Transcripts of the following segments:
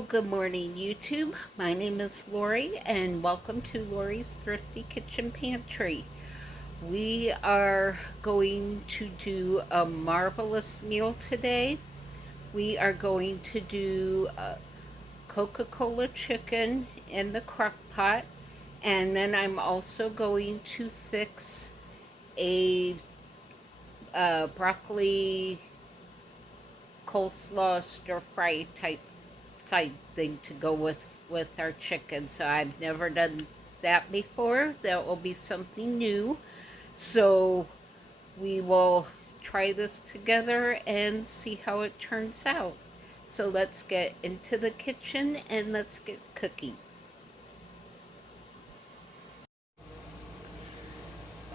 Well, good morning, YouTube. My name is Lori, and welcome to Lori's Thrifty Kitchen Pantry. We are going to do a marvelous meal today. We are going to do Coca-Cola chicken in the crock pot, and then I'm also going to fix a broccoli coleslaw stir fry type side thing to go with our chicken. So I've never done that before. That will be something new. So we will try this together and see how it turns out. So let's get into the kitchen and let's get cooking.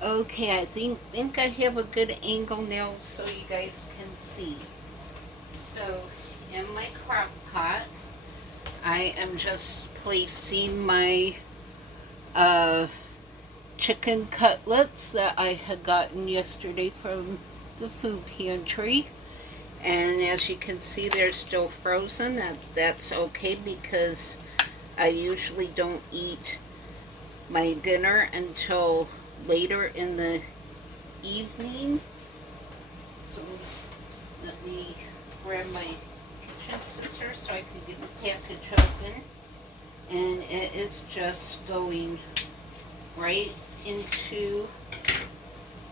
Okay, I think I have a good angle now so you guys can see. So in my crock pot, I am just placing my chicken cutlets that I had gotten yesterday from the food pantry. And as you can see, they're still frozen. That's okay because I usually don't eat my dinner until later in the evening. So let me grab my kitchen scissors so I can get the package open. And it is just going right into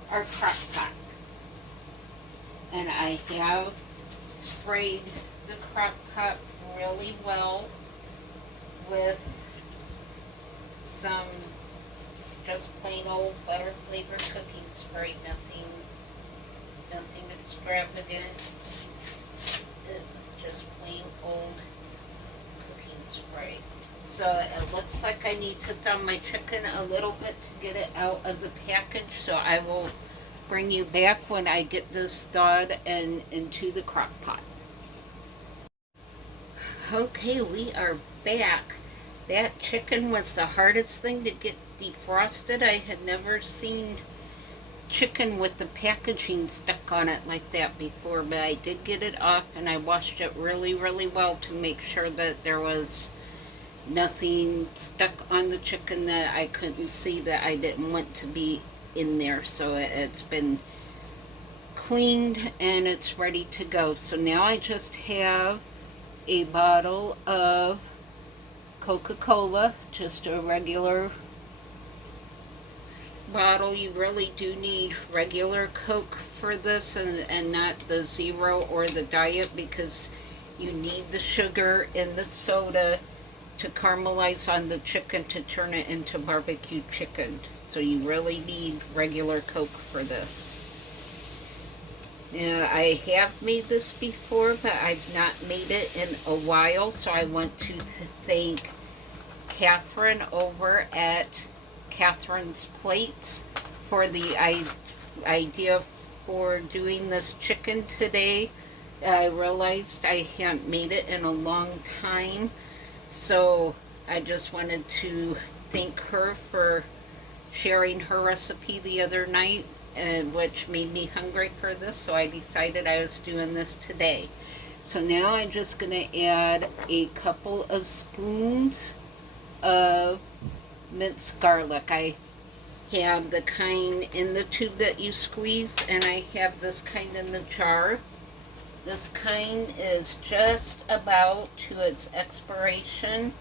our crock pot. And I have sprayed the crock pot really well with some just plain old butter flavored cooking spray, nothing extravagant. It's just plain old cooking spray. So it looks like I need to thumb my chicken a little bit to get it out of the package. So I will bring you back when I get this thawed and into the crock pot. Okay, we are back. That chicken was the hardest thing to get defrosted. I had never seen chicken with the packaging stuck on it like that before, but I did get it off and I washed it really, really well to make sure that there was nothing stuck on the chicken that I couldn't see that I didn't want to be in there. So it's been cleaned and it's ready to go. So now I just have a bottle of Coca-Cola, just a regular bottle. You really do need regular Coke for this and not the zero or the diet, because you need the sugar in the soda to caramelize on the chicken to turn it into barbecue chicken. So you really need regular Coke for this. Now, I have made this before, but I've not made it in a while, so I want to thank Catherine over at Catherine's Plates for the idea for doing this chicken today. I realized I hadn't made it in a long time, so I just wanted to thank her for sharing her recipe the other night, which made me hungry for this, so I decided I was doing this today. So now I'm just going to add a couple of spoons of minced garlic. I have the kind in the tube that you squeeze, and I have this kind in the jar. This kind is just about to its expiration,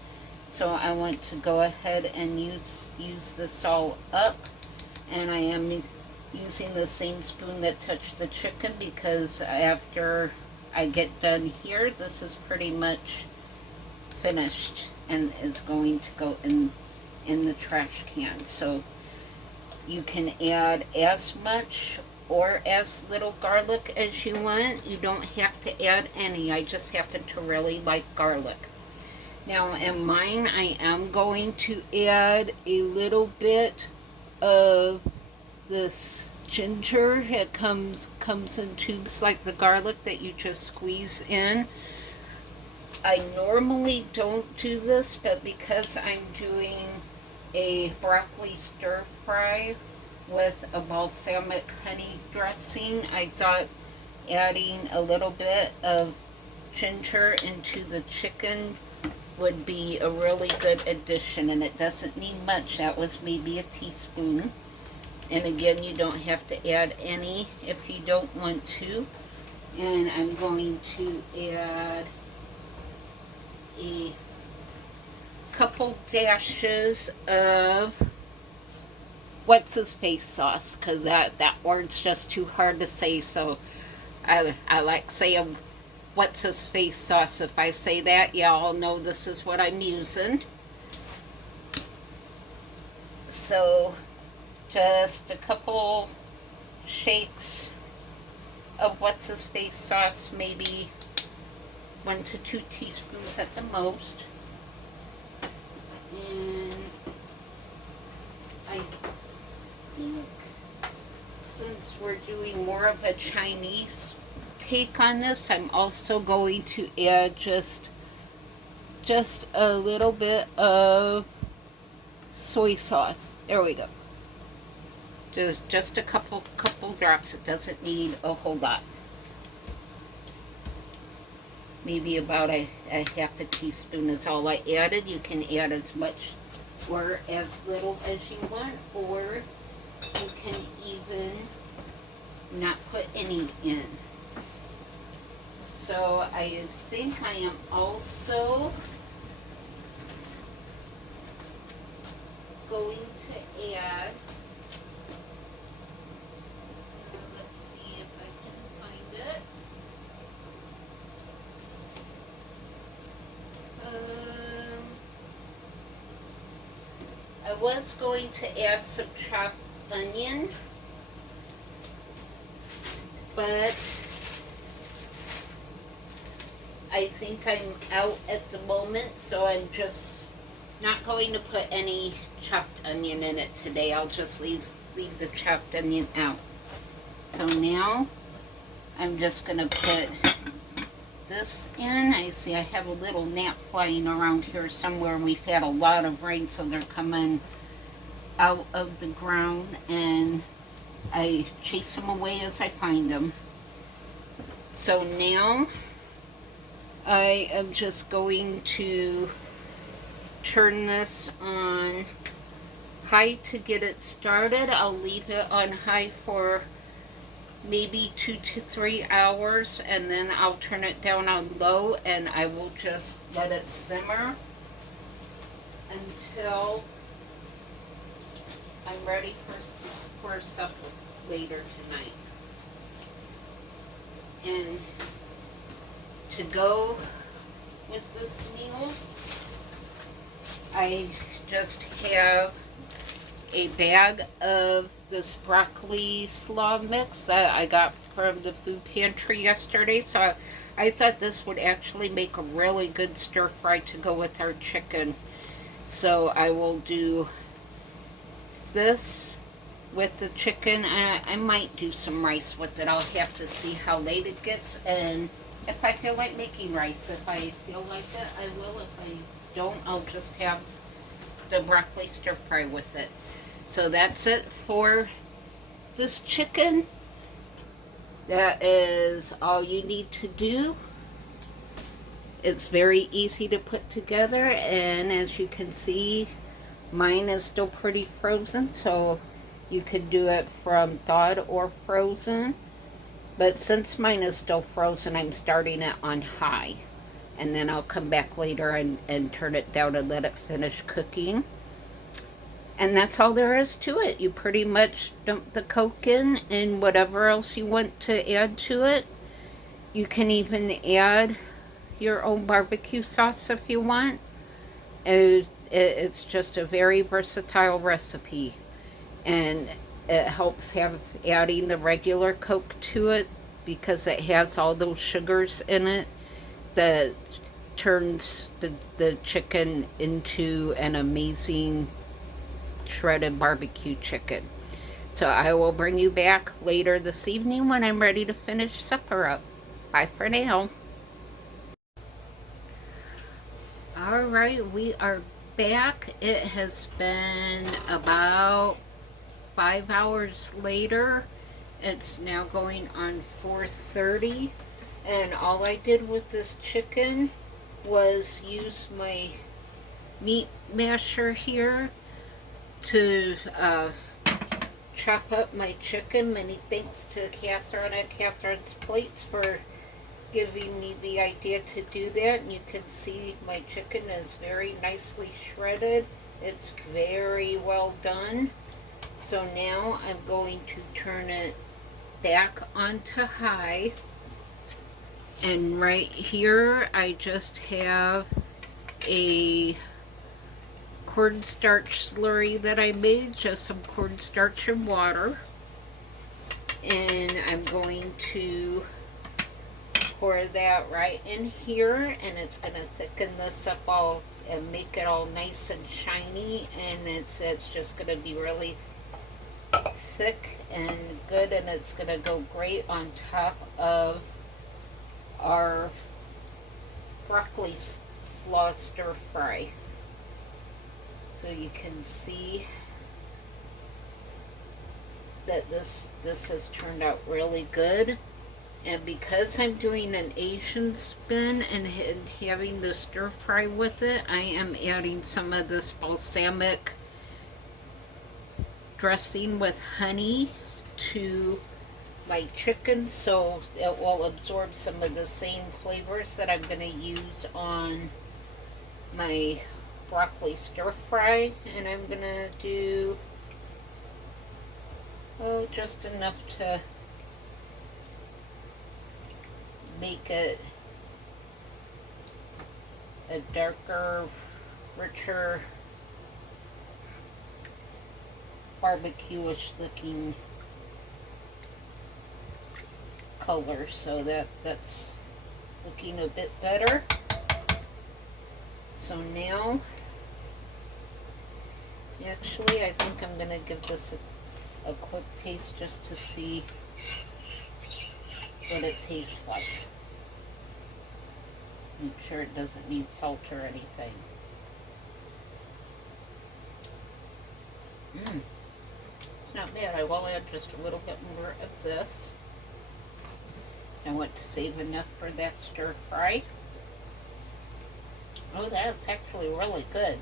so I want to go ahead and use this all up. And I am using the same spoon that touched the chicken, because after I get done here, this is pretty much finished and is going to go in the trash can. So you can add as much or as little garlic as you want. You don't have to add any. I just happen to really like garlic. Now in mine, I am going to add a little bit of this ginger. It comes in tubes like the garlic that you just squeeze in. I normally don't do this, but because I'm doing a broccoli stir fry with a balsamic honey dressing, I thought adding a little bit of ginger into the chicken would be a really good addition, and it doesn't need much. That was maybe a teaspoon. And again, you don't have to add any if you don't want to. And I'm going to add a couple dashes of what's his face sauce, because that word's just too hard to say, so I like saying what's his face sauce. If I say that, y'all know this is what I'm using. So just a couple shakes of what's his face sauce, maybe 1 to 2 teaspoons at the most. And I think since we're doing more of a Chinese take on this, I'm also going to add just a little bit of soy sauce. There we go. Just a couple drops. It doesn't need a whole lot. Maybe about a half a teaspoon is all I added. You can add as much or as little as you want, or you can even not put any in. So I think I am also going to add, let's see if I can find it. I was going to add some chopped onion, but I think I'm out at the moment, so I'm just not going to put any chopped onion in it today. I'll just leave the chopped onion out. So now I'm just going to put this in. I see I have a little gnat flying around here somewhere. We've had a lot of rain, so they're coming out of the ground, and I chase them away as I find them. So now I am just going to turn this on high to get it started. I'll leave it on high for maybe 2 to 3 hours, and then I'll turn it down on low, and I will just let it simmer until I'm ready for supper later tonight. And to go with this meal, I just have a bag of this broccoli slaw mix that I got from the food pantry yesterday. So I thought this would actually make a really good stir fry to go with our chicken. So I will do this with the chicken. I might do some rice with it. I'll have to see how late it gets, and if I feel like making rice. If I feel like it, I will. If I don't, I'll just have the broccoli stir fry with it. So that's it for this chicken. That is all you need to do. It's very easy to put together, and as you can see, mine is still pretty frozen, so you could do it from thawed or frozen. But since mine is still frozen, I'm starting it on high. And then I'll come back later and turn it down and let it finish cooking. And that's all there is to it. You pretty much dump the Coke in and whatever else you want to add to it. You can even add your own barbecue sauce if you want. It's just a very versatile recipe. And it helps have adding the regular Coke to it, because it has all those sugars in it that turns the chicken into an amazing shredded barbecue chicken. So I will bring you back later this evening when I'm ready to finish supper up. Bye for now. Alright, we are back. It has been about 5 hours later. It's now going on 4:30, and all I did with this chicken was use my meat masher here to chop up my chicken. Many thanks to Catherine at Catherine's Plates for giving me the idea to do that. And you can see my chicken is very nicely shredded. It's very well done. So now I'm going to turn it back onto high. And right here I just have a cornstarch slurry that I made, just some cornstarch and water. And I'm going to pour that right in here, and it's going to thicken this up all and make it all nice and shiny, and it's just going to be really thick and good, and it's going to go great on top of our broccoli slaw stir fry. So you can see that this has turned out really good. And because I'm doing an Asian spin and having the stir fry with it, I am adding some of this balsamic dressing with honey to my chicken, so it will absorb some of the same flavors that I'm going to use on my broccoli stir fry. And I'm going to do, oh, just enough to make it a darker, richer, barbecue-ish looking color, so that's looking a bit better. So now, actually, I think I'm gonna give this a quick taste just to see what it tastes like. Make sure it doesn't need salt or anything. Not bad. I will add just a little bit more of this. I want to save enough for that stir fry. Oh, that's actually really good.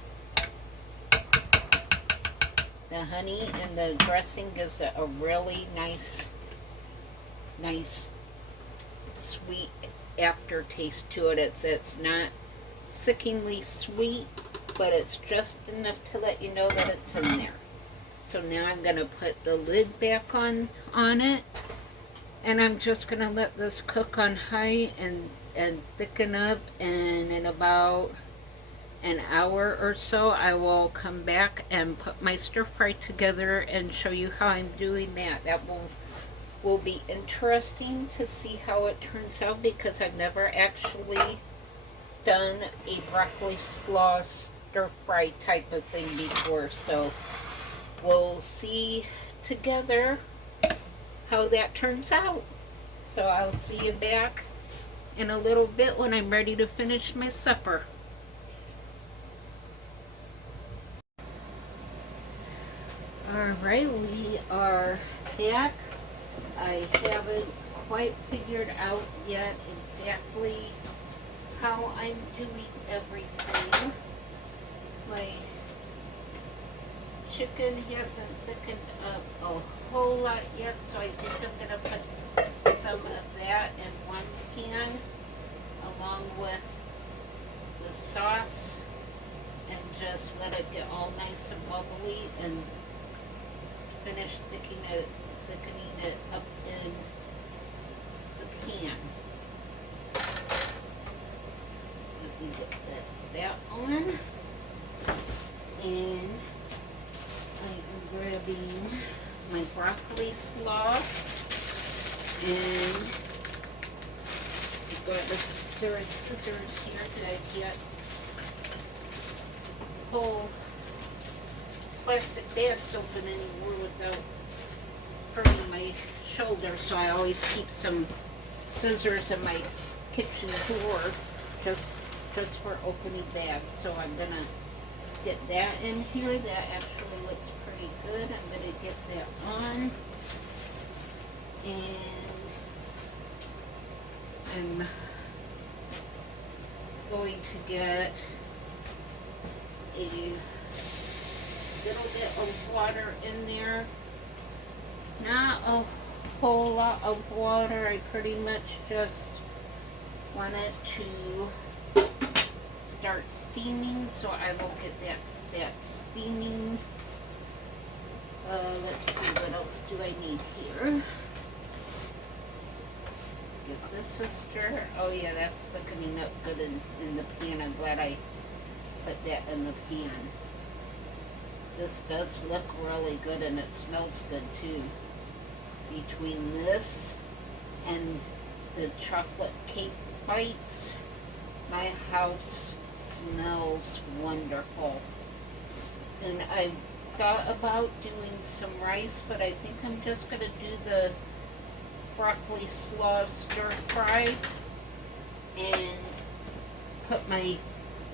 The honey and the dressing gives it a really nice sweet aftertaste to it. It's not sickeningly sweet, but it's just enough to let you know that it's in there. So now I'm going to put the lid back on it, and I'm just going to let this cook on high and thicken up, and in about an hour or so I will come back and put my stir fry together and show you how I'm doing that. That will be interesting to see how it turns out, because I've never actually done a broccoli slaw stir fry type of thing before, so we'll see together how that turns out. So I'll see you back in a little bit when I'm ready to finish my supper. Alright, we are back. I haven't quite figured out yet exactly how I'm doing everything. My chicken hasn't thickened up a whole lot yet, so I think I'm going to put some of that in one pan along with the sauce and just let it get all nice and bubbly and finish thickening it up in the pan. Let me get that on. And I am grabbing my broccoli slaw, and I've got a pair of scissors here that I get whole plastic bags open anymore without hurting my shoulder, so I always keep some scissors in my kitchen drawer just for opening bags. So I'm gonna get that in here. That actually looks pretty good. I'm gonna get that on, and I'm going to get a little bit of water in there. Not a whole lot of water. I pretty much just want it to start steaming, so I will get that steaming. Let's see, what else do I need here? Give this a stir. Oh yeah, that's thickening up good in the pan. I'm glad I put that in the pan. This does look really good and it smells good too. Between this and the chocolate cake bites, my house smells wonderful. And I thought about doing some rice, but I think I'm just going to do the broccoli slaw stir fry and put my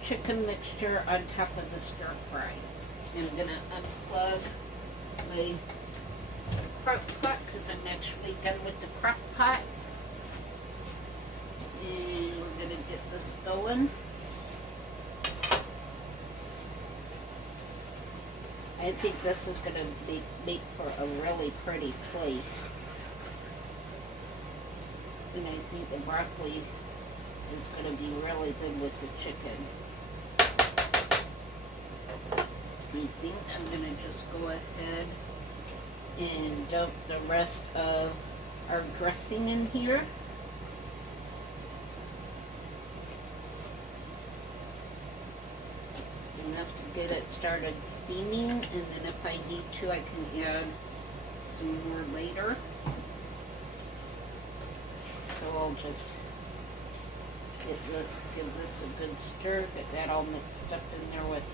chicken mixture on top of the stir fry. I'm going to unplug my crock pot because I'm actually done with the crock pot. And we're going to get this going. I think this is going to make for a really pretty plate. And I think the broccoli is going to be really good with the chicken. I think I'm going to just go ahead and dump the rest of our dressing in here. Enough to get it started steaming, and then if I need to, I can add some more later. So I'll just give this a good stir, get that all mixed up in there with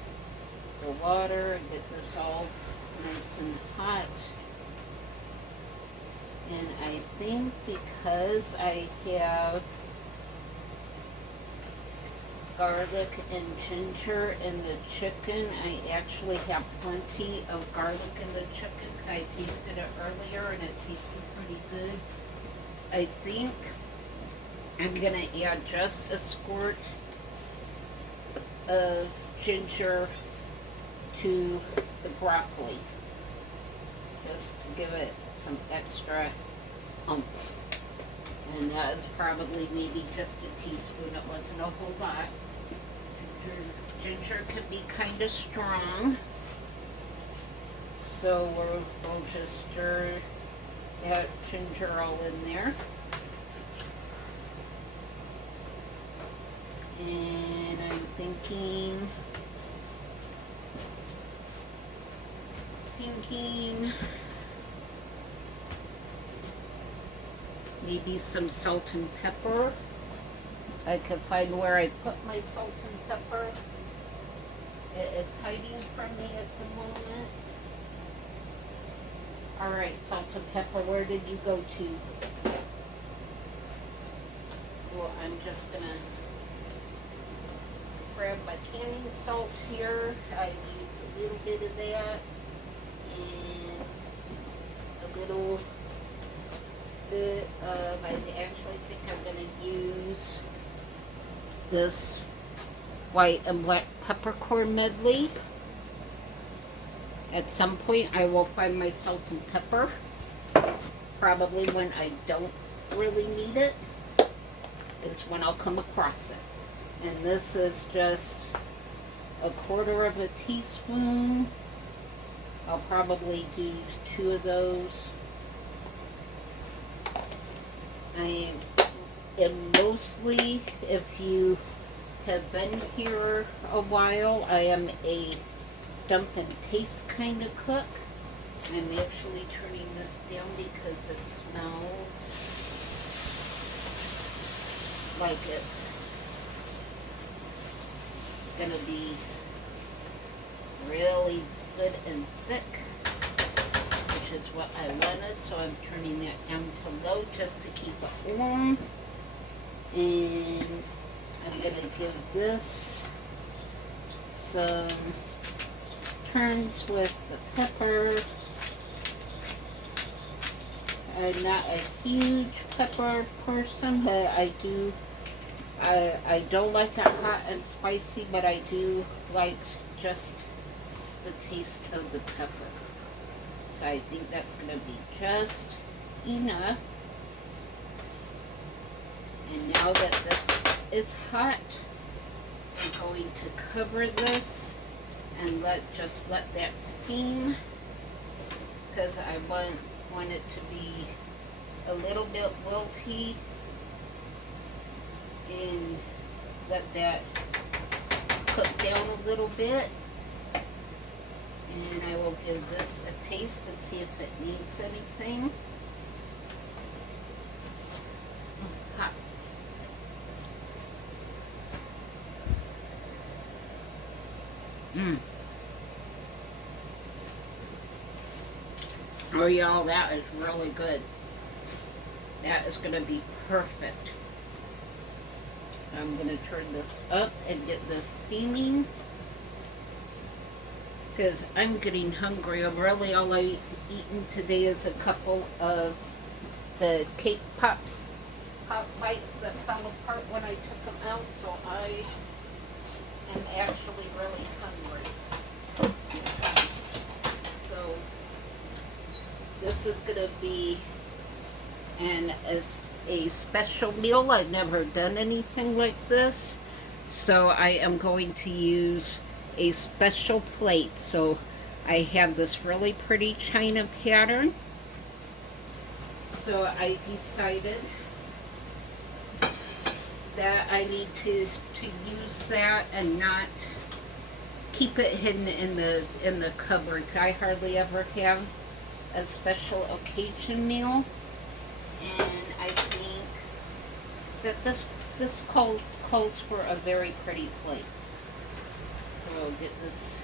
the water, get this all nice and hot. And I think because I have garlic and ginger in the chicken, I actually have plenty of garlic in the chicken. I tasted it earlier and it tasted pretty good. I think I'm going to add just a squirt of ginger to the broccoli, just to give it some extra oomph. And that is probably maybe just a teaspoon. It wasn't a whole lot. Ginger can be kind of strong, so we'll just stir that ginger all in there. And I'm thinking maybe some salt and pepper. I could find where I put my salt and pepper. It is hiding from me at the moment. Alright, salt and pepper, where did you go to? Well, I'm just gonna grab my canning salt here. I use a little bit of that and a little bit of, I actually think I'm going to use this white and black peppercorn medley. At some point I will find my salt and pepper, probably when I don't really need it is when I'll come across it. And this is just a quarter of a teaspoon. I'll probably do 2 of those. I am mostly, if you have been here a while, I am a dump and taste kind of cook. I'm actually turning this down because it smells like it's gonna be really good and thick, which is what I wanted, so I'm turning that down to low just to keep it warm. And I'm gonna give this some turns with the pepper. I'm not a huge pepper person, but I don't like that hot and spicy, but I do like just the taste of the pepper. So I think that's going to be just enough. And now that this is hot, I'm going to cover this and just let that steam, because I want it to be a little bit wilty, and let that cook down a little bit. And I will give this a taste and see if it needs anything. Hot. Oh y'all, that is really good. That is going to be perfect. I'm going to turn this up and get this steaming, because I'm getting hungry. Really all I've eaten today is a couple of the cake pop bites that fell apart when I took them out, so I am actually really hungry. So this is going to be a special meal. I've never done anything like this, so I am going to use a special plate. So I have this really pretty china pattern, so I decided that I need to use that and not keep it hidden in the cupboard. I hardly ever have a special occasion meal, and I think that this calls for a very pretty plate. So I'll get this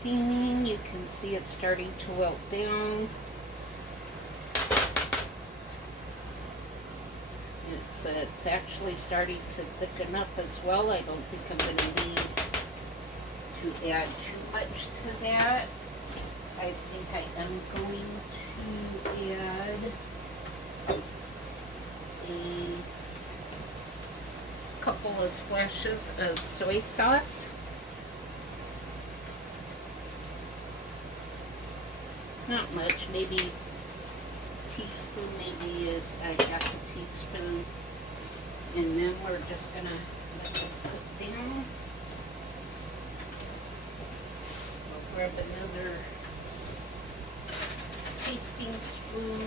steaming. You can see it starting to wilt down. It's actually starting to thicken up as well. I don't think I'm going to need to add too much to that. I think I am going to add a couple of splashes of soy sauce. Not much, maybe a teaspoon, maybe a half a teaspoon. And then we're just going to let this cook down. We'll grab another tasting spoon.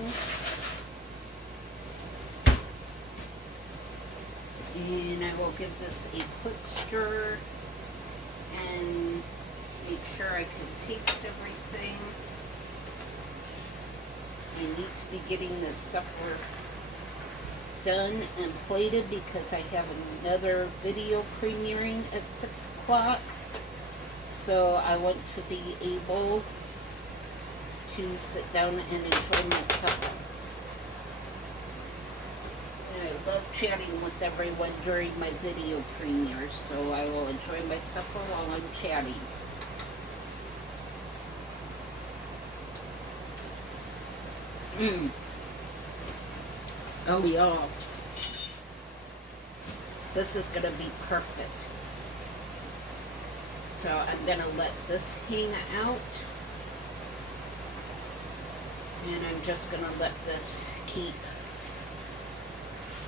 And I will give this a quick stir and make sure I can taste everything. I need to be getting this supper done and plated because I have another video premiering at 6 o'clock. So I want to be able to sit down and enjoy my supper. And I love chatting with everyone during my video premieres, so I will enjoy my supper while I'm chatting. Oh y'all, this is going to be perfect. So I'm going to let this hang out, and I'm just going to let this keep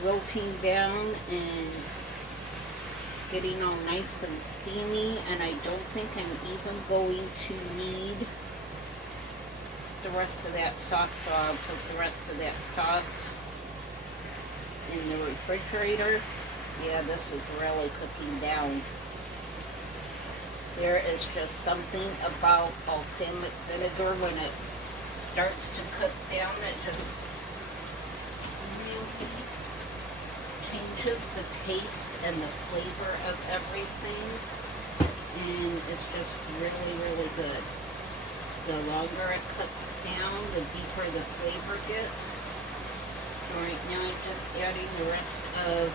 wilting down and getting all nice and steamy. And I don't think I'm even going to need the rest of that sauce, so I'll put the rest of that sauce in the refrigerator. Yeah, this is really cooking down. There is just something about balsamic vinegar when it starts to cook down. It just really changes the taste and the flavor of everything, and it's just really, really good. The longer it cooks down, the deeper the flavor gets. So right now I'm just adding the rest of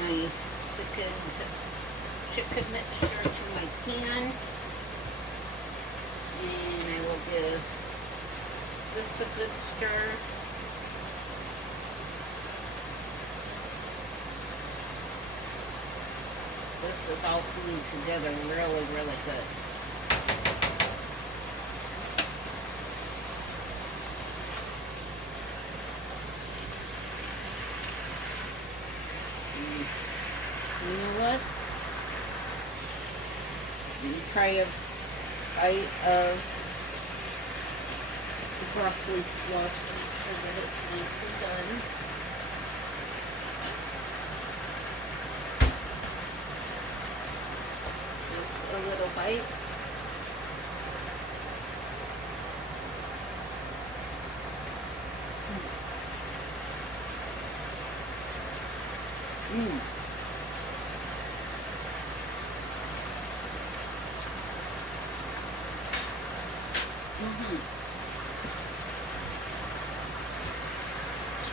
my thickened chicken mixture to my pan. And I will give this a good stir. this is all glued together really, really good. You know what? You try a bite of the broccoli slaw to make sure that it's nice and done. Just a little bite. Mmm.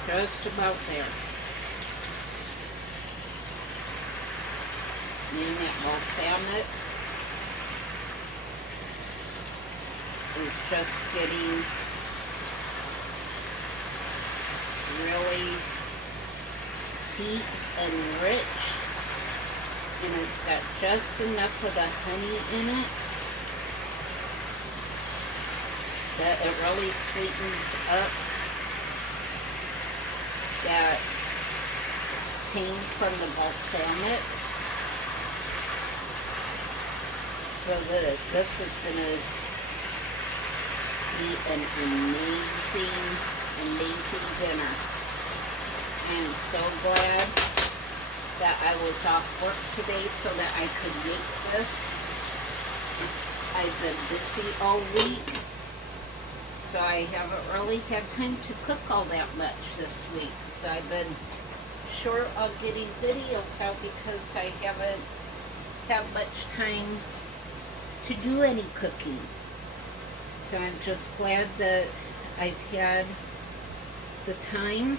Just about there. And that balsamic is just getting really deep and rich, and it's got just enough of the honey in it that it really sweetens up that tang from the balsamic. So this is going to be an amazing, amazing dinner. I am so glad that I was off work today so that I could make this. I've been busy all week, so I haven't really had time to cook all that much this week. So I've been short on getting videos out because I haven't had much time to do any cooking. So I'm just glad that I've had the time.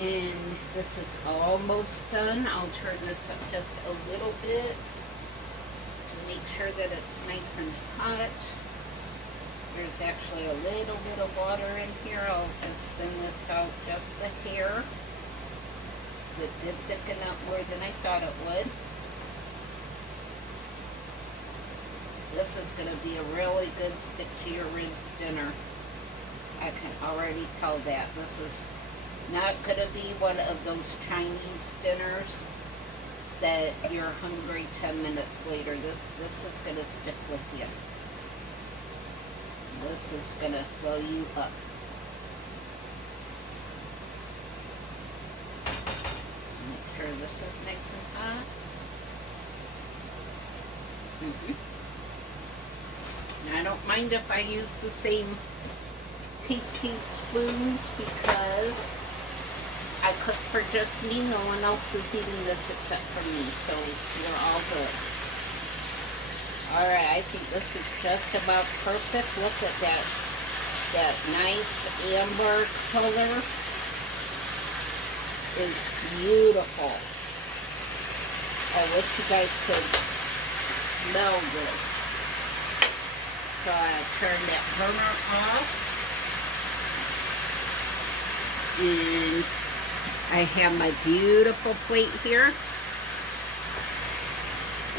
And this is almost done. I'll turn this up just a little bit to make sure that it's nice and hot. There's actually a little bit of water in here. I'll just thin this out just a hair. It did thicken up more than I thought it would. This is going to be a really good stick to your ribs dinner. I can already tell that. This is not going to be one of those Chinese dinners that you're hungry 10 minutes later. This is going to stick with you. This is going to fill you up. Make sure this is nice and hot. Now, I don't mind if I use the same tasty spoons because I cook for just me. No one else is eating this except for me, so you're all good. Alright, I think this is just about perfect. Look at that nice amber color. Is beautiful. I wish you guys could smell this. So I turn that burner off. And I have my beautiful plate here.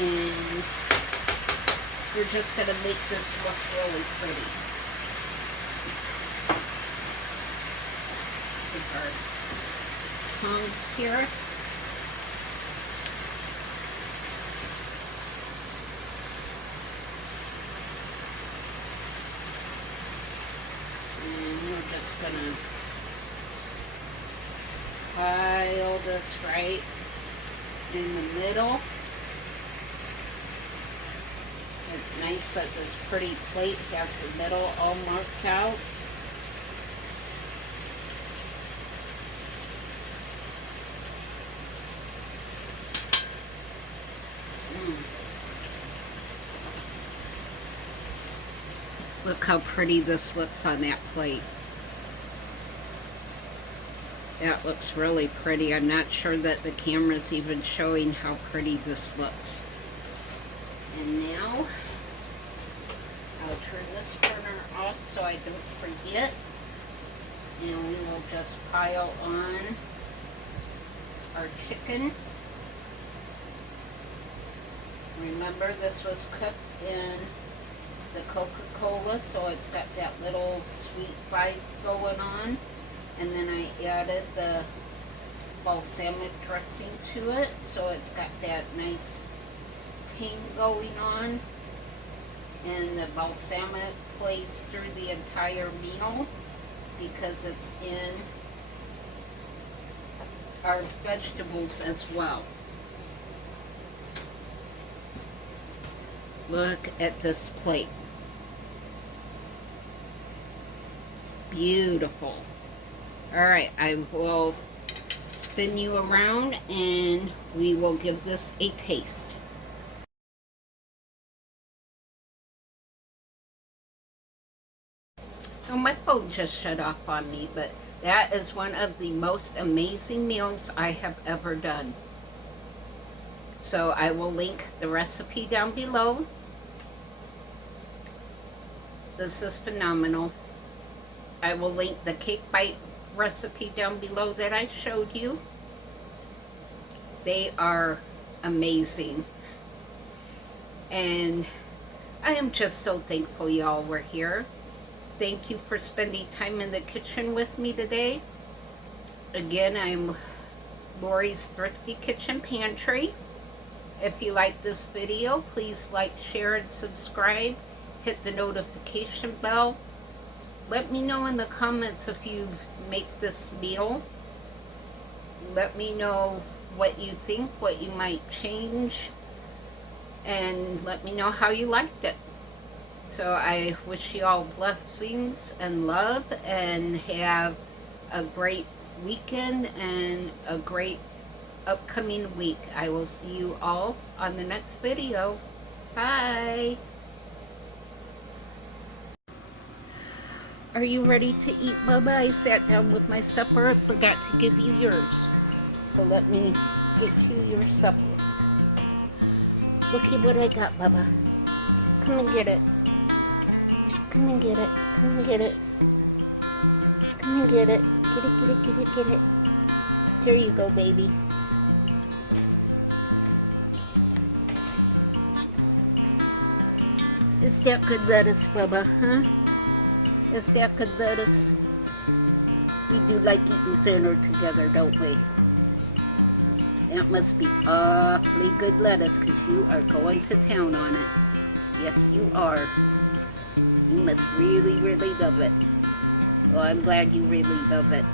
And we're just going to make this look really pretty. Take our tongs here. And we're just going to pile this right in the middle. It's nice that this pretty plate has the middle all marked out. Look how pretty this looks on that plate. That looks really pretty. I'm not sure that the camera's even showing how pretty this looks. And now, I'll turn this burner off so I don't forget. And we will just pile on our chicken. Remember, this was cooked in the Coca-Cola, so it's got that little sweet vibe going on. And then I added the balsamic dressing to it, so it's got that nice tang going on. And the balsamic plays through the entire meal because it's in our vegetables as well. Look at this plate. Beautiful. Alright, I will spin you around and we will give this a taste. Oh, my phone just shut off on me, but that is one of the most amazing meals I have ever done. So I will link the recipe down below. This is phenomenal. I will link the cake bite recipe down below that I showed you. They are amazing. And I am just so thankful y'all were here. Thank you for spending time in the kitchen with me today. Again, I'm Lori's Thrifty Kitchen Pantry. If you like this video, please like, share, and subscribe. Hit the notification bell. Let me know in the comments if you make this meal. Let me know what you think, what you might change, and let me know how you liked it. So I wish you all blessings and love, and have a great weekend and a great upcoming week. I will see you all on the next video. Bye. Are you ready to eat, Bubba? I sat down with my supper and forgot to give you yours. So let me get you your supper. Look at what I got, Bubba. Come and get it. Come and get it. Come and get it. Come and get it. Get it, get it, get it, get it. Here you go, baby. Is that good lettuce, Bubba, huh? Is that good lettuce? We do like eating dinner together, don't we? That must be awfully good lettuce because you are going to town on it. Yes, you are. You must really, really love it. Well, I'm glad you really love it.